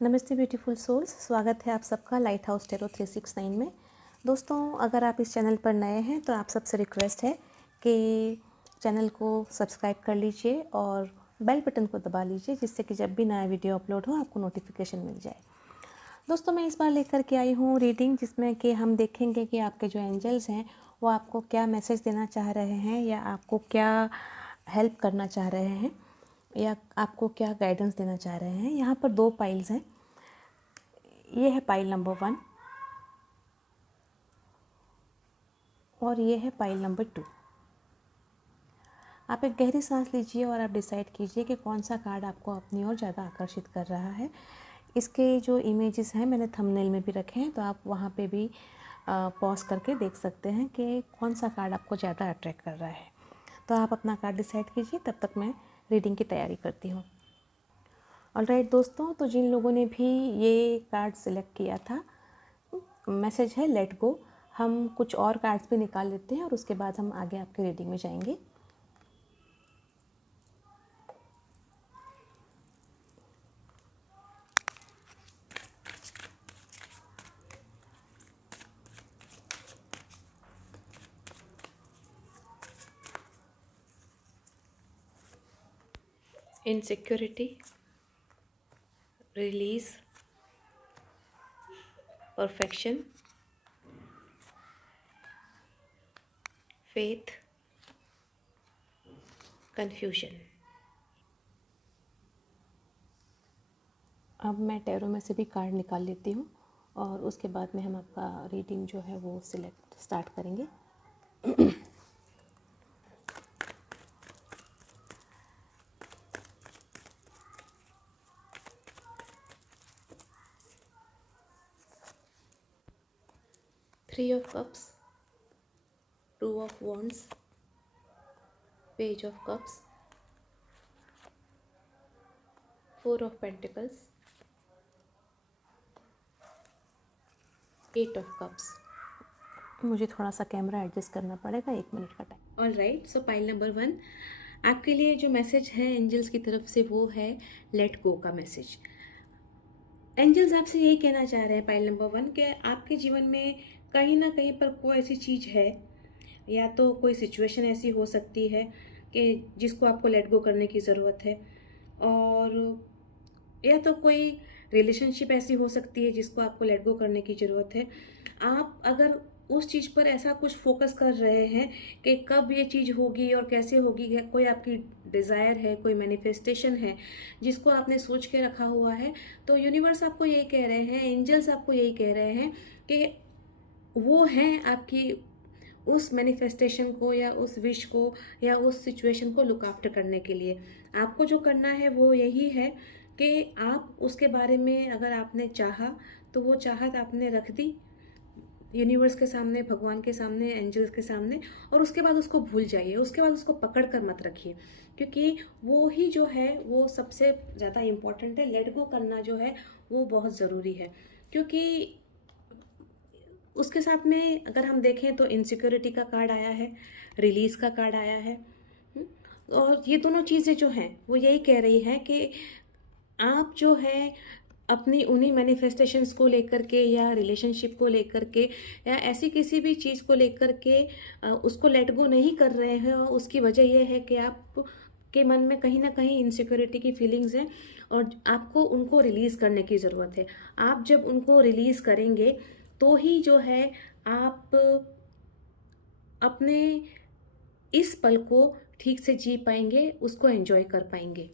नमस्ते beautiful souls, स्वागत है आप सबका लाइट हाउस टेरो 369 में। दोस्तों, अगर आप इस चैनल पर नए हैं तो आप सबसे रिक्वेस्ट है कि चैनल को सब्सक्राइब कर लीजिए और बेल बटन को दबा लीजिए, जिससे कि जब भी नया वीडियो अपलोड हो आपको नोटिफिकेशन मिल जाए। दोस्तों, मैं इस बार लेकर के आई हूँ रीडिंग, जिसमें कि हम देखेंगे कि आपके जो एंजल्स हैं वो आपको क्या मैसेज देना चाह रहे हैं, या आपको क्या हेल्प करना चाह रहे हैं, या आपको क्या गाइडेंस देना चाह रहे हैं। यहाँ पर 2 पाइल्स हैं। ये है पाइल नंबर 1 और ये है पाइल नंबर 2। आप एक गहरी सांस लीजिए और आप डिसाइड कीजिए कि कौन सा कार्ड आपको अपनी ओर ज़्यादा आकर्षित कर रहा है। इसके जो इमेजेस हैं मैंने थंबनेल में भी रखे हैं, तो आप वहाँ पे भी पॉज करके देख सकते हैं कि कौन सा कार्ड आपको ज़्यादा अट्रैक्ट कर रहा है। तो आप अपना कार्ड डिसाइड कीजिए, तब तक मैं रीडिंग की तैयारी करती हूँ। ऑलराइट दोस्तों, तो जिन लोगों ने भी ये कार्ड सिलेक्ट किया था, मैसेज है लेट गो। हम कुछ और कार्ड्स भी निकाल लेते हैं और उसके बाद हम आगे आपके रीडिंग में जाएंगे। Insecurity, release, perfection, faith, confusion. अब मैं टैरो में से भी कार्ड निकाल लेती हूँ और उसके बाद में हम आपका रीडिंग जो है वो सिलेक्ट स्टार्ट करेंगे। Three of cups, two of wands, page of cups, four of pentacles, eight of cups. मुझे थोड़ा सा कैमरा एडजस्ट करना पड़ेगा, 1 मिनट का टाइम। ऑल राइट, सो पाइल नंबर 1 आपके लिए जो मैसेज है एंजल्स की तरफ से वो है लेट गो का मैसेज। एंजल्स आपसे यही कहना चाह रहे हैं पाइल नंबर 1 कि आपके जीवन में कहीं ना कहीं पर कोई ऐसी चीज़ है, या तो कोई सिचुएशन ऐसी हो सकती है कि जिसको आपको लेट गो करने की ज़रूरत है, और या तो कोई रिलेशनशिप ऐसी हो सकती है जिसको आपको लेट गो करने की ज़रूरत है। आप अगर उस चीज़ पर ऐसा कुछ फोकस कर रहे हैं कि कब ये चीज़ होगी और कैसे होगी, या कोई आपकी डिज़ायर है, कोई मैनिफेस्टेशन है जिसको आपने सोच के रखा हुआ है, तो यूनिवर्स आपको यही कह रहे हैं, एंजल्स आपको यही कह रहे हैं कि वो हैं आपकी उस मैनिफेस्टेशन को या उस विश को या उस सिचुएशन को लुक आफ्टर करने के लिए। आपको जो करना है वो यही है कि आप उसके बारे में, अगर आपने चाहा तो वो चाहत आपने रख दी यूनिवर्स के सामने, भगवान के सामने, एंजल्स के सामने, और उसके बाद उसको भूल जाइए, उसके बाद उसको पकड़ कर मत रखिए, क्योंकि वो ही जो है वो सबसे ज़्यादा इम्पॉर्टेंट है। लेट गो करना जो है वो बहुत ज़रूरी है, क्योंकि उसके साथ में अगर हम देखें तो इनसिक्योरिटी का कार्ड आया है, रिलीज का कार्ड आया है। और ये दोनों चीज़ें जो हैं वो यही कह रही हैं कि आप जो है अपनी उन्हीं मैनिफेस्टेशंस को लेकर के, या रिलेशनशिप को लेकर के, या ऐसी किसी भी चीज़ को लेकर के उसको लेट गो नहीं कर रहे हैं। और उसकी वजह यह है कि आप के मन में कहीं ना कहीं इनसिक्योरिटी की फीलिंग्स हैं और आपको उनको रिलीज़ करने की ज़रूरत है। आप जब उनको रिलीज़ करेंगे तो ही जो है आप अपने इस पल को ठीक से जी पाएंगे, उसको एंजॉय कर पाएंगे।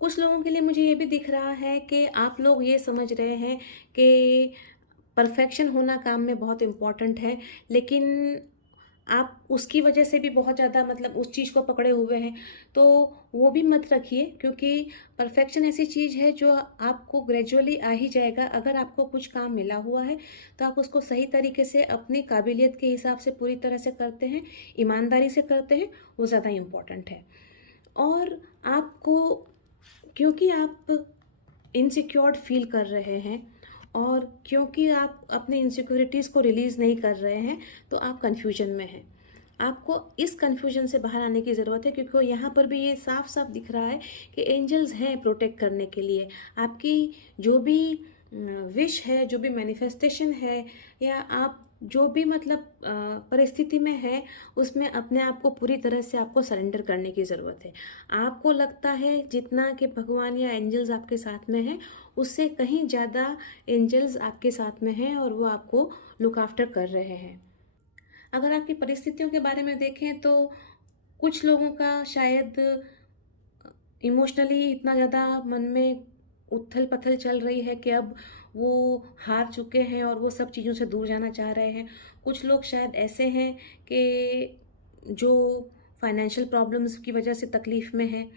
कुछ लोगों के लिए मुझे ये भी दिख रहा है कि आप लोग ये समझ रहे हैं कि परफेक्शन होना काम में बहुत इम्पॉर्टेंट है, लेकिन आप उसकी वजह से भी बहुत ज़्यादा मतलब उस चीज़ को पकड़े हुए हैं, तो वो भी मत रखिए, क्योंकि परफेक्शन ऐसी चीज़ है जो आपको ग्रेजुअली आ ही जाएगा। अगर आपको कुछ काम मिला हुआ है तो आप उसको सही तरीके से अपनी काबिलियत के हिसाब से पूरी तरह से करते हैं, ईमानदारी से करते हैं, वो ज़्यादा इम्पॉर्टेंट है। और आपको, क्योंकि आप इनसिक्योर्ड फील कर रहे हैं और क्योंकि आप अपनी इनसिक्योरिटीज़ को रिलीज़ नहीं कर रहे हैं, तो आप कन्फ्यूजन में हैं। आपको इस कन्फ्यूजन से बाहर आने की ज़रूरत है, क्योंकि यहाँ पर भी ये साफ साफ दिख रहा है कि एंजल्स हैं प्रोटेक्ट करने के लिए। आपकी जो भी विश है, जो भी मैनिफेस्टेशन है, या आप जो भी मतलब परिस्थिति में है, उसमें अपने आप को पूरी तरह से आपको सरेंडर करने की ज़रूरत है। आपको लगता है जितना कि भगवान या एंजल्स आपके साथ में हैं, उससे कहीं ज़्यादा एंजल्स आपके साथ में हैं और वो आपको लुक आफ्टर कर रहे हैं। अगर आपकी परिस्थितियों के बारे में देखें तो कुछ लोगों का शायद इमोशनली इतना ज़्यादा मन में उथल पथल चल रही है कि अब वो हार चुके हैं और वो सब चीज़ों से दूर जाना चाह रहे हैं। कुछ लोग शायद ऐसे हैं कि जो फाइनेंशियल प्रॉब्लम्स की वजह से तकलीफ़ में हैं।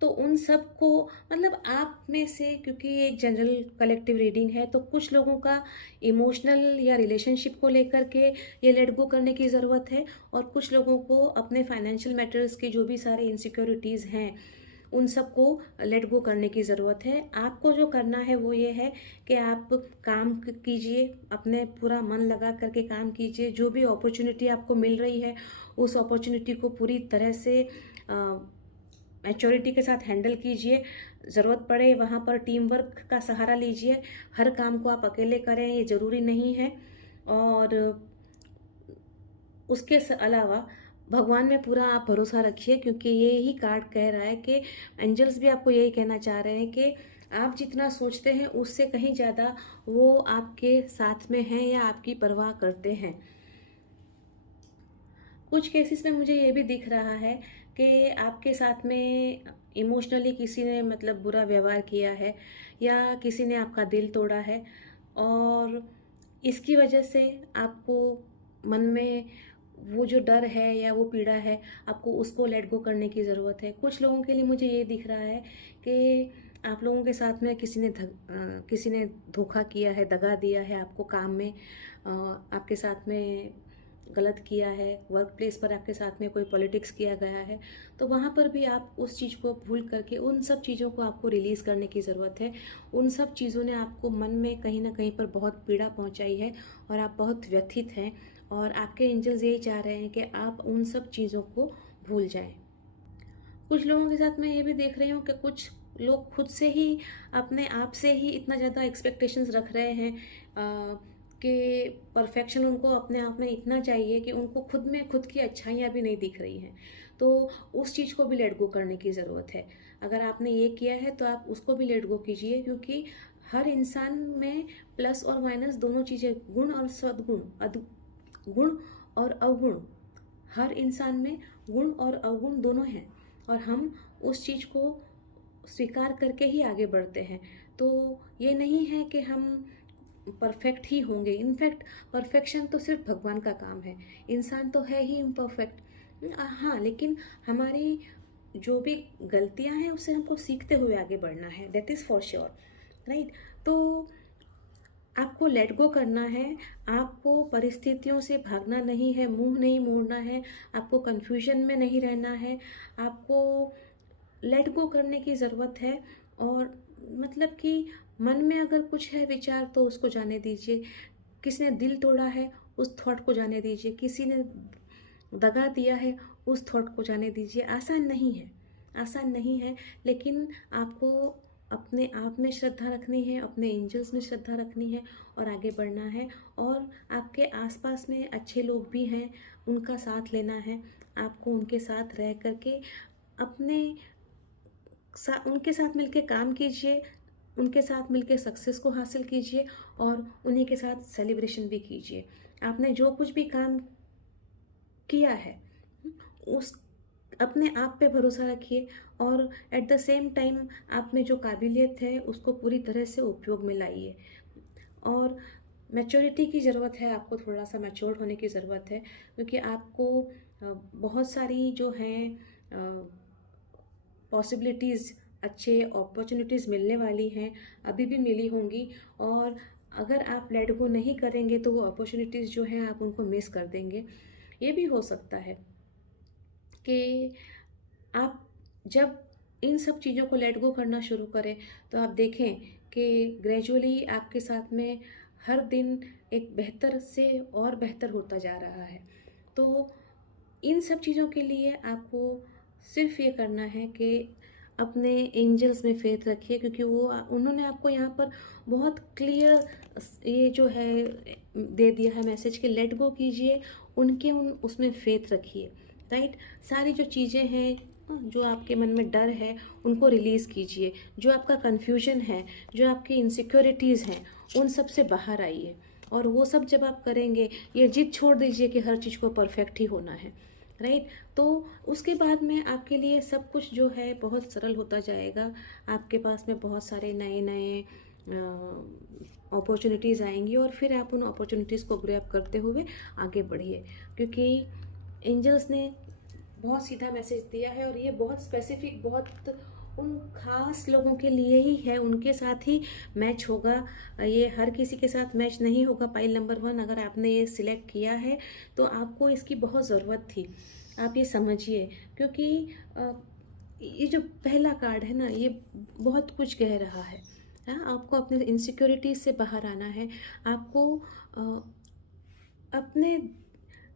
तो उन सब को मतलब आप में से, क्योंकि ये एक जनरल कलेक्टिव रीडिंग है, तो कुछ लोगों का इमोशनल या रिलेशनशिप को लेकर के ये लेट गो करने की ज़रूरत है, और कुछ लोगों को अपने फाइनेंशियल मैटर्स की जो भी सारी इनसिक्योरिटीज़ हैं उन सबको लेट गो करने की ज़रूरत है। आपको जो करना है वो ये है कि आप काम कीजिए, अपने पूरा मन लगा करके काम कीजिए। जो भी अपॉर्चुनिटी आपको मिल रही है उस अपॉर्चुनिटी को पूरी तरह से मैच्योरिटी के साथ हैंडल कीजिए। ज़रूरत पड़े वहाँ पर टीम वर्क का सहारा लीजिए। हर काम को आप अकेले करें ये ज़रूरी नहीं है। और उसके अलावा भगवान में पूरा आप भरोसा रखिए, क्योंकि ये ही कार्ड कह रहा है कि एंजल्स भी आपको यही कहना चाह रहे हैं कि आप जितना सोचते हैं उससे कहीं ज़्यादा वो आपके साथ में हैं या आपकी परवाह करते हैं। कुछ केसेस में मुझे ये भी दिख रहा है कि आपके साथ में इमोशनली किसी ने मतलब बुरा व्यवहार किया है, या किसी ने आपका दिल तोड़ा है, और इसकी वजह से आपको मन में वो जो डर है या वो पीड़ा है, आपको उसको लेट गो करने की ज़रूरत है। कुछ लोगों के लिए मुझे ये दिख रहा है कि आप लोगों के साथ में किसी ने धोखा किया है, दगा दिया है आपको काम में, आपके साथ में गलत किया है, वर्क प्लेस पर आपके साथ में कोई पॉलिटिक्स किया गया है, तो वहाँ पर भी आप उस चीज़ को भूल करके उन सब चीज़ों को आपको रिलीज़ करने की ज़रूरत है। उन सब चीज़ों ने आपको मन में कहीं ना कहीं पर बहुत पीड़ा पहुँचाई है और आप बहुत व्यथित हैं, और आपके एंजल्स यही चाह रहे हैं कि आप उन सब चीज़ों को भूल जाएं। कुछ लोगों के साथ मैं ये भी देख रही हूँ कि कुछ लोग खुद से ही अपने आप से ही इतना ज़्यादा एक्सपेक्टेशंस रख रहे हैं कि परफेक्शन उनको अपने आप में इतना चाहिए कि उनको खुद में खुद की अच्छाइयाँ भी नहीं दिख रही हैं। तो उस चीज़ को भी लेट गो करने की ज़रूरत है। अगर आपने ये किया है तो आप उसको भी लेट गो कीजिए, क्योंकि हर इंसान में प्लस और माइनस दोनों चीज़ें, गुण और सद्गुण, गुण और अवगुण, हर इंसान में गुण और अवगुण दोनों हैं, और हम उस चीज़ को स्वीकार करके ही आगे बढ़ते हैं। तो ये नहीं है कि हम परफेक्ट ही होंगे। इनफैक्ट परफेक्शन तो सिर्फ भगवान का काम है, इंसान तो है ही इम्परफेक्ट। हाँ, लेकिन हमारी जो भी गलतियां हैं उससे हमको सीखते हुए आगे बढ़ना है, that is for sure, right. तो आपको लेट गो करना है, आपको परिस्थितियों से भागना नहीं है, मुंह नहीं मोड़ना है, आपको कन्फ्यूजन में नहीं रहना है, आपको लेट गो करने की ज़रूरत है। और मतलब कि मन में अगर कुछ है विचार तो उसको जाने दीजिए। किसी ने दिल तोड़ा है उस थॉट को जाने दीजिए, किसी ने दगा दिया है उस थॉट को जाने दीजिए। आसान नहीं है, आसान नहीं है, लेकिन आपको अपने आप में श्रद्धा रखनी है, अपने एंजल्स में श्रद्धा रखनी है और आगे बढ़ना है। और आपके आसपास में अच्छे लोग भी हैं, उनका साथ लेना है। आपको उनके साथ रह करके उनके साथ मिलके काम कीजिए, उनके साथ मिलके सक्सेस को हासिल कीजिए, और उन्हीं के साथ सेलिब्रेशन भी कीजिए। आपने जो कुछ भी काम किया है उस अपने आप पे भरोसा रखिए, और एट द सेम टाइम आप में जो काबिलियत है उसको पूरी तरह से उपयोग में लाइए। और मैच्योरिटी की ज़रूरत है, आपको थोड़ा सा मैच्योर होने की ज़रूरत है, क्योंकि आपको बहुत सारी जो हैं पॉसिबिलिटीज़, अच्छे अपॉर्चुनिटीज़ मिलने वाली हैं, अभी भी मिली होंगी। और अगर आप लेट गो नहीं करेंगे तो वो अपॉर्चुनिटीज़ जो हैं आप उनको मिस कर देंगे। ये भी हो सकता है कि आप जब इन सब चीज़ों को लेट गो करना शुरू करें तो आप देखें कि ग्रेजुअली आपके साथ में हर दिन एक बेहतर से और बेहतर होता जा रहा है। तो इन सब चीज़ों के लिए आपको सिर्फ ये करना है कि अपने एंजल्स में फेथ रखिए, क्योंकि वो उन्होंने आपको यहाँ पर बहुत क्लियर ये जो है दे दिया है मैसेज कि लेट गो कीजिए, उनके उसमें फेथ रखिए, राइट। सारी जो चीज़ें हैं, जो आपके मन में डर है उनको रिलीज़ कीजिए, जो आपका कन्फ्यूजन है, जो आपकी इनसिक्योरिटीज़ हैं, उन सब से बाहर आइए। और वो सब जब आप करेंगे, ये जिद छोड़ दीजिए कि हर चीज़ को परफेक्ट ही होना है, राइट। तो उसके बाद में आपके लिए सब कुछ जो है बहुत सरल होता जाएगा। आपके पास में बहुत सारे नए नए अपॉर्चुनिटीज़ आएंगी और फिर आप उन अपॉर्चुनिटीज़ को ग्रैब करते हुए आगे बढ़िए, क्योंकि एंजल्स ने बहुत सीधा मैसेज दिया है और ये बहुत स्पेसिफिक, बहुत उन खास लोगों के लिए ही है, उनके साथ ही मैच होगा। ये हर किसी के साथ मैच नहीं होगा। पाइल नंबर 1, अगर आपने ये सिलेक्ट किया है तो आपको इसकी बहुत ज़रूरत थी, आप ये समझिए। क्योंकि ये जो पहला कार्ड है ना, ये बहुत कुछ कह रहा है। हाँ, आपको अपने इनसिक्योरिटीज से बाहर आना है। आपको अपने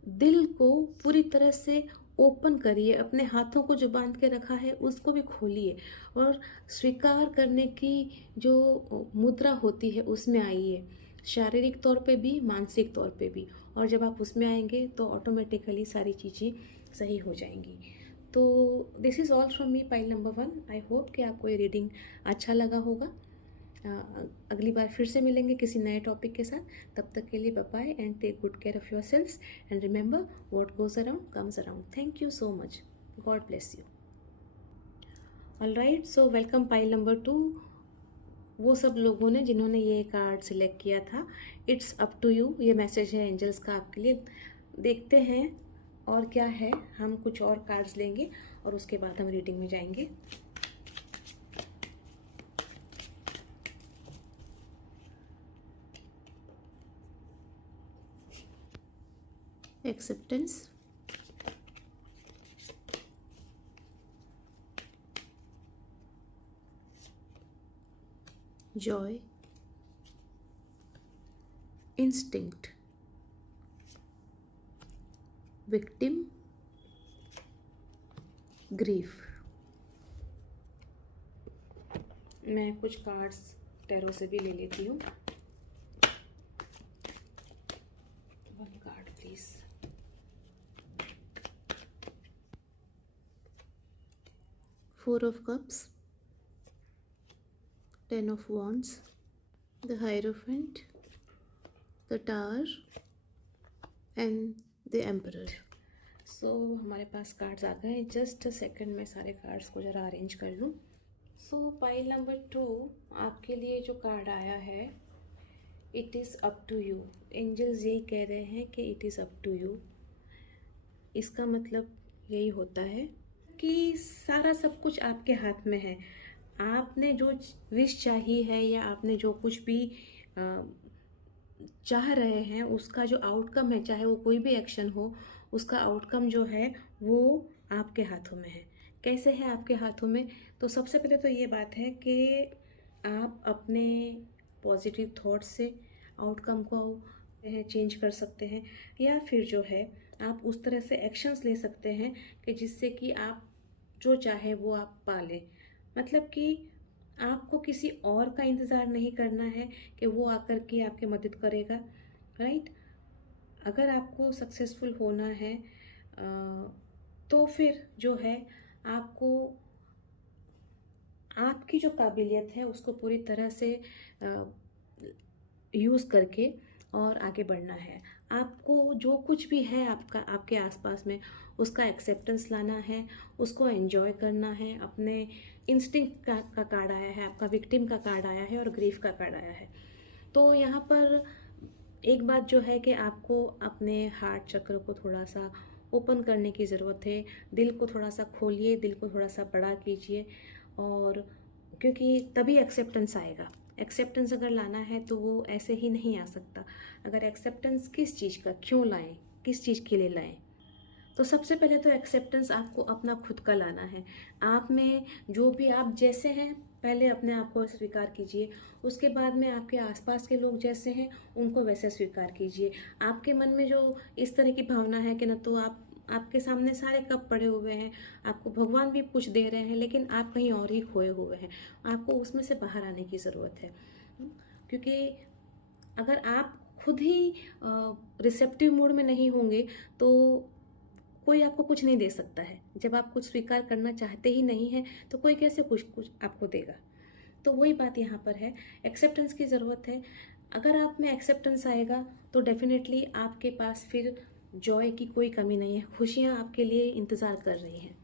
दिल को पूरी तरह से ओपन करिए, अपने हाथों को जो बांध के रखा है उसको भी खोलिए और स्वीकार करने की जो मुद्रा होती है उसमें आइए, शारीरिक तौर पे भी, मानसिक तौर पे भी। और जब आप उसमें आएंगे तो ऑटोमेटिकली सारी चीज़ें सही हो जाएंगी। तो this is all from me, pile number 1। I hope कि आपको ये रीडिंग अच्छा लगा होगा। अगली बार फिर से मिलेंगे किसी नए टॉपिक के साथ। तब तक के लिए bye bye and take good care of yourselves and remember, what goes around comes around. Thank you so much, God bless you. All right, so welcome pile number 2, वो सब लोगों ने जिन्होंने ये कार्ड सिलेक्ट किया था। It's up to you, ये message है एंजल्स का आपके लिए। देखते हैं और क्या है। हम कुछ और कार्ड्स लेंगे और उसके बाद हम रीडिंग में जाएंगे। Acceptance, joy, instinct, victim, grief। मैं कुछ कार्ड्स टैरो से भी ले लेती हूँ। One card please. Four of cups, 10 of wands, the hierophant, the tower and the emperor। सो हमारे पास कार्ड्स आ गए। जस्ट अ सेकेंड में सारे कार्ड्स को ज़रा अरेंज कर लूँ। सो पाइल नंबर 2, आपके लिए जो कार्ड आया है, it is up to you. Angels यही कह रहे हैं कि it is up to you. इसका मतलब यही होता है कि सारा सब कुछ आपके हाथ में है। आपने जो विश चाहिए है या आपने जो कुछ भी चाह रहे हैं, उसका जो आउटकम है, चाहे वो कोई भी एक्शन हो, उसका आउटकम जो है वो आपके हाथों में है। कैसे है आपके हाथों में? तो सबसे पहले तो ये बात है कि आप अपने पॉजिटिव थॉट्स से आउटकम को चेंज कर सकते हैं, या फिर जो है आप उस तरह से एक्शंस ले सकते हैं कि जिससे कि आप जो चाहे वो आप पा लें। मतलब कि आपको किसी और का इंतज़ार नहीं करना है कि वो आकर के आपकी मदद करेगा, राइट। अगर आपको सक्सेसफुल होना है तो फिर जो है आपको आपकी जो काबिलियत है उसको पूरी तरह से यूज़ करके और आगे बढ़ना है। आपको जो कुछ भी है आपका, आपके आसपास में, उसका एक्सेप्टेंस लाना है, उसको एंजॉय करना है। अपने इंस्टिंक्ट का कार्ड आया है, आपका विक्टिम का कार्ड आया है और ग्रीफ का कार्ड आया है। तो यहाँ पर एक बात जो है कि आपको अपने हार्ट चक्र को थोड़ा सा ओपन करने की ज़रूरत है। दिल को थोड़ा सा खोलिए, दिल को थोड़ा सा बड़ा कीजिए, और क्योंकि तभी एक्सेप्टेंस आएगा। एक्सेप्टेंस अगर लाना है तो वो ऐसे ही नहीं आ सकता। अगर एक्सेप्टेंस किस चीज़ का, क्यों लाएं, किस चीज़ के लिए लाएं? तो सबसे पहले तो एक्सेप्टेंस आपको अपना खुद का लाना है। आप में जो भी आप जैसे हैं, पहले अपने आप को स्वीकार कीजिए। उसके बाद में आपके आसपास के लोग जैसे हैं उनको वैसे स्वीकार कीजिए। आपके मन में जो इस तरह की भावना है कि न तो आप आपके सामने सारे कप पड़े हुए हैं, आपको भगवान भी कुछ दे रहे हैं, लेकिन आप कहीं और ही खोए हुए हैं। आपको उसमें से बाहर आने की ज़रूरत है, क्योंकि अगर आप खुद ही रिसेप्टिव मोड में नहीं होंगे तो कोई आपको कुछ नहीं दे सकता है। जब आप कुछ स्वीकार करना चाहते ही नहीं हैं तो कोई कैसे कुछ कुछ आपको देगा। तो वही बात यहाँ पर है, एक्सेप्टेंस की ज़रूरत है। अगर आप में एक्सेप्टेंस आएगा तो डेफिनेटली आपके पास फिर जॉय की कोई कमी नहीं है, खुशियाँ आपके लिए इंतज़ार कर रही हैं।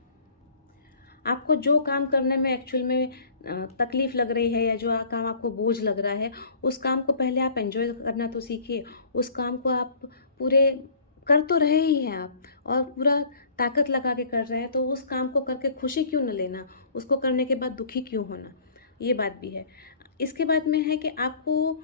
आपको जो काम करने में एक्चुअल में तकलीफ़ लग रही है या जो काम आपको बोझ लग रहा है, उस काम को पहले आप एंजॉय करना तो सीखिए। उस काम को आप पूरे कर तो रहे ही हैं आप, और पूरा ताकत लगा के कर रहे हैं, तो उस काम को करके खुशी क्यों न लेना, उसको करने के बाद दुखी क्यों होना, ये बात भी है। इसके बाद में है कि आपको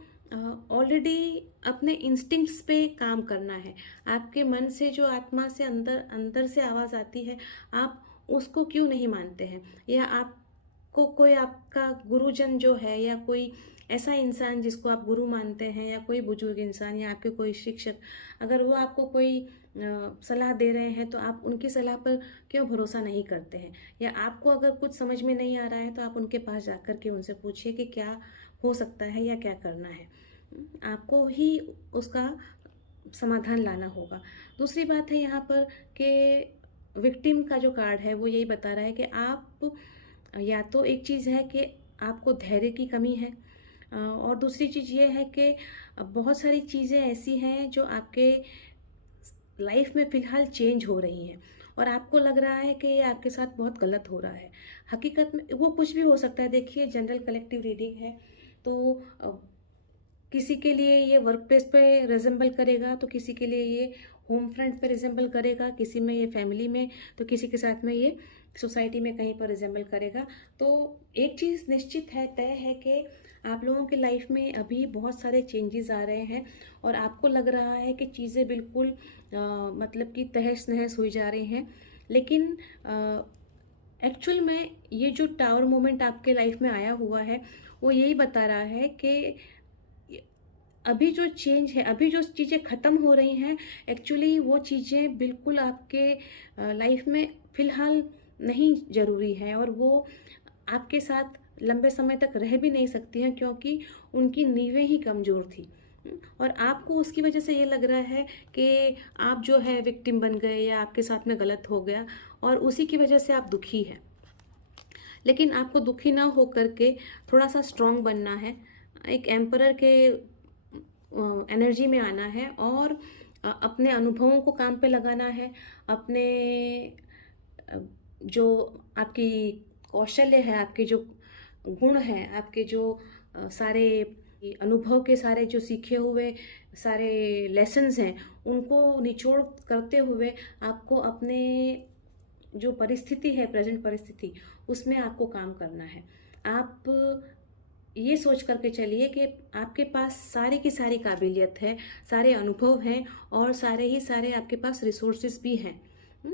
ऑलरेडी अपने इंस्टिंक्ट्स पे काम करना है। आपके मन से जो आत्मा से अंदर अंदर से आवाज़ आती है, आप उसको क्यों नहीं मानते हैं, या आपको कोई आपका गुरुजन जो है या कोई ऐसा इंसान जिसको आप गुरु मानते हैं, या कोई बुजुर्ग इंसान या आपके कोई शिक्षक, अगर वो आपको कोई सलाह दे रहे हैं तो आप उनकी सलाह पर क्यों भरोसा नहीं करते हैं। या आपको अगर कुछ समझ में नहीं आ रहा है तो आप उनके पास जाकर के उनसे पूछिए कि क्या हो सकता है या क्या करना है। आपको ही उसका समाधान लाना होगा। दूसरी बात है यहाँ पर कि विक्टिम का जो कार्ड है वो यही बता रहा है कि आप, या तो एक चीज़ है कि आपको धैर्य की कमी है, और दूसरी चीज़ ये है कि बहुत सारी चीज़ें ऐसी हैं जो आपके लाइफ में फ़िलहाल चेंज हो रही हैं, और आपको लग रहा है कि ये आपके साथ बहुत गलत हो रहा है। हकीकत में वो कुछ भी हो सकता है। देखिए, जनरल कलेक्टिव रीडिंग है, तो किसी के लिए ये वर्क प्लेस पे रिजेंबल करेगा, तो किसी के लिए ये होम फ्रंट पे रिजेंबल करेगा, किसी में ये फैमिली में, तो किसी के साथ में ये सोसाइटी में कहीं पर रिजेंबल करेगा। तो एक चीज़ निश्चित है, तय है कि आप लोगों की लाइफ में अभी बहुत सारे चेंजेस आ रहे हैं, और आपको लग रहा है कि चीज़ें बिल्कुल मतलब कि तहस नहस हुई जा रही हैं। लेकिन एक्चुअल में ये जो टावर मोमेंट आपके लाइफ में आया हुआ है, वो यही बता रहा है कि अभी जो चेंज है, अभी जो चीज़ें ख़त्म हो रही हैं, एक्चुअली वो चीज़ें बिल्कुल आपके लाइफ में फ़िलहाल नहीं ज़रूरी है, और वो आपके साथ लंबे समय तक रह भी नहीं सकती हैं, क्योंकि उनकी नींवें ही कमज़ोर थी। और आपको उसकी वजह से ये लग रहा है कि आप जो है विक्टिम बन गए, या आपके साथ में गलत हो गया, और उसी की वजह से आप दुखी हैं। लेकिन आपको दुखी ना हो करके थोड़ा सा स्ट्रॉन्ग बनना है, एक एम्परर के एनर्जी में आना है, और अपने अनुभवों को काम पे लगाना है। अपने जो आपकी कौशल्य है, आपके जो गुण हैं, आपके जो सारे अनुभव के सारे जो सीखे हुए सारे लेसन्स हैं, उनको निचोड़ करते हुए आपको अपने जो परिस्थिति है, प्रेजेंट परिस्थिति, उसमें आपको काम करना है। आप ये सोच करके चलिए कि आपके पास सारी की सारी काबिलियत है, सारे अनुभव हैं, और सारे ही सारे आपके पास रिसोर्सेज भी हैं।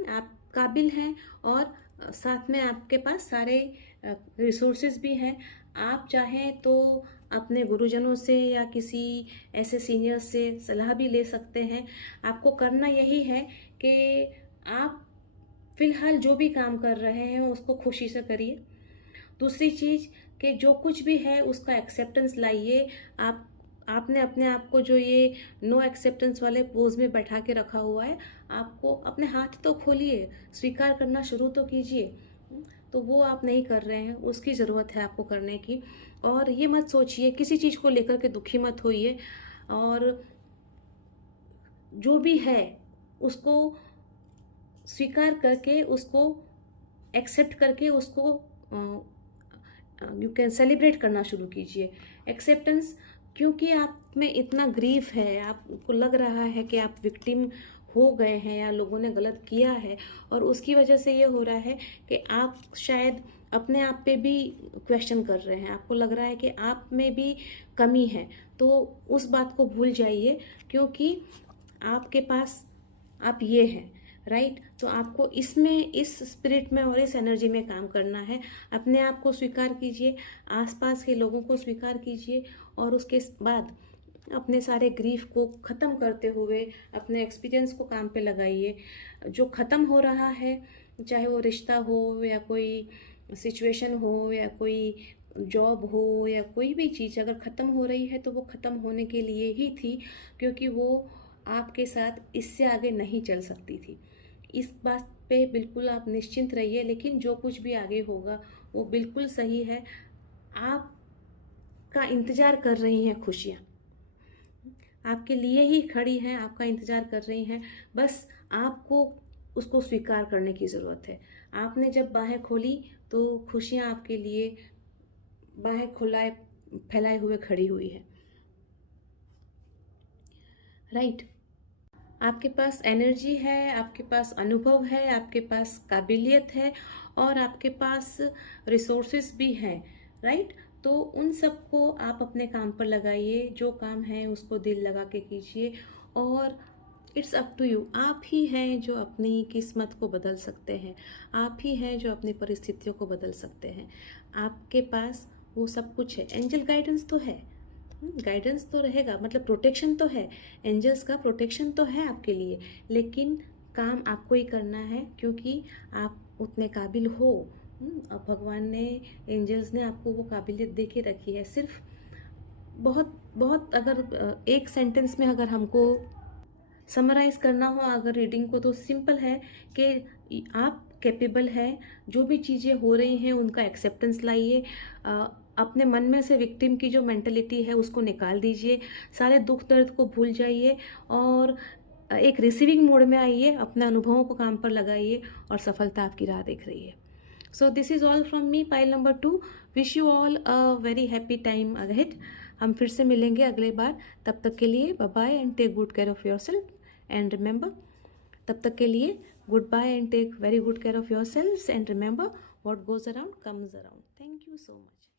आप काबिल हैं, और साथ में आपके पास सारे रिसोर्सेज भी हैं। आप चाहें तो अपने गुरुजनों से या किसी ऐसे सीनियर से सलाह भी ले सकते हैं। आपको करना यही है कि आप फ़िलहाल जो भी काम कर रहे हैं उसको खुशी से करिए। दूसरी चीज़ कि जो कुछ भी है उसका एक्सेप्टेंस लाइए। आपने अपने आप को जो ये नो एक्सेप्टेंस वाले पोज में बैठा के रखा हुआ है, आपको अपने हाथ तो खोलिए, स्वीकार करना शुरू तो कीजिए। तो वो आप नहीं कर रहे हैं, उसकी ज़रूरत है आपको करने की। और ये मत सोचिए, किसी चीज़ को लेकर के दुखी मत होइए, और जो भी है उसको स्वीकार करके, उसको एक्सेप्ट करके, उसको यू कैन सेलिब्रेट करना शुरू कीजिए। एक्सेप्टेंस, क्योंकि आप में इतना ग्रीफ है, आपको लग रहा है कि आप विक्टिम हो गए हैं या लोगों ने गलत किया है, और उसकी वजह से ये हो रहा है कि आप शायद अपने आप पे भी क्वेश्चन कर रहे हैं। आपको लग रहा है कि आप में भी कमी है, तो उस बात को भूल जाइए, क्योंकि आपके पास आप ये हैं, राइट। तो आपको इसमें, इस स्पिरिट में और इस एनर्जी में काम करना है। अपने आप को स्वीकार कीजिए, आसपास के लोगों को स्वीकार कीजिए, और उसके बाद अपने सारे ग्रीफ को ख़त्म करते हुए अपने एक्सपीरियंस को काम पे लगाइए। जो ख़त्म हो रहा है, चाहे वो रिश्ता हो या कोई सिचुएशन हो या कोई जॉब हो या कोई भी चीज़ अगर ख़त्म हो रही है तो वो ख़त्म होने के लिए ही थी, क्योंकि वो आपके साथ इससे आगे नहीं चल सकती थी। इस बात पे बिल्कुल आप निश्चिंत रहिए। लेकिन जो कुछ भी आगे होगा वो बिल्कुल सही है। आपका इंतज़ार कर रही हैं खुशियाँ, आपके लिए ही खड़ी हैं, आपका इंतज़ार कर रही हैं। बस आपको उसको स्वीकार करने की ज़रूरत है। आपने जब बाहें खोली तो खुशियाँ आपके लिए बाहें खुलाए फैलाए हुए खड़ी हुई है। राइट। आपके पास एनर्जी है, आपके पास अनुभव है, आपके पास काबिलियत है और आपके पास रिसोर्सेज भी हैं। राइट। तो उन सबको आप अपने काम पर लगाइए। जो काम है उसको दिल लगा के कीजिए और इट्स अप टू यू। आप ही हैं जो अपनी किस्मत को बदल सकते हैं, आप ही हैं जो अपनी परिस्थितियों को बदल सकते हैं। आपके पास वो सब कुछ है। एंजल गाइडेंस तो है, गाइडेंस तो रहेगा, मतलब प्रोटेक्शन तो है, एंजल्स का प्रोटेक्शन तो है आपके लिए। लेकिन काम आपको ही करना है, क्योंकि आप उतने काबिल हो। अब भगवान ने, एंजल्स ने आपको वो काबिलियत दे के रखी है। सिर्फ बहुत बहुत अगर एक सेंटेंस में अगर हमको समराइज़ करना हो अगर रीडिंग को, तो सिंपल है कि आप कैपेबल हैं। जो भी चीज़ें हो रही हैं उनका एक्सेप्टेंस लाइए। अपने मन में से विक्टिम की जो मेंटलिटी है उसको निकाल दीजिए। सारे दुख दर्द को भूल जाइए और एक रिसीविंग मोड में आइए। अपने अनुभवों को काम पर लगाइए और सफलता आपकी राह देख रही है। So this is all from me, pile number 2। Wish you all a very happy time ahead. हम फिर से मिलेंगे अगले बार। तब तक के लिए bye bye and take good care of yourself and remember. तब तक के लिए goodbye and take very good care of yourself and remember, what goes around comes around. Thank you so much.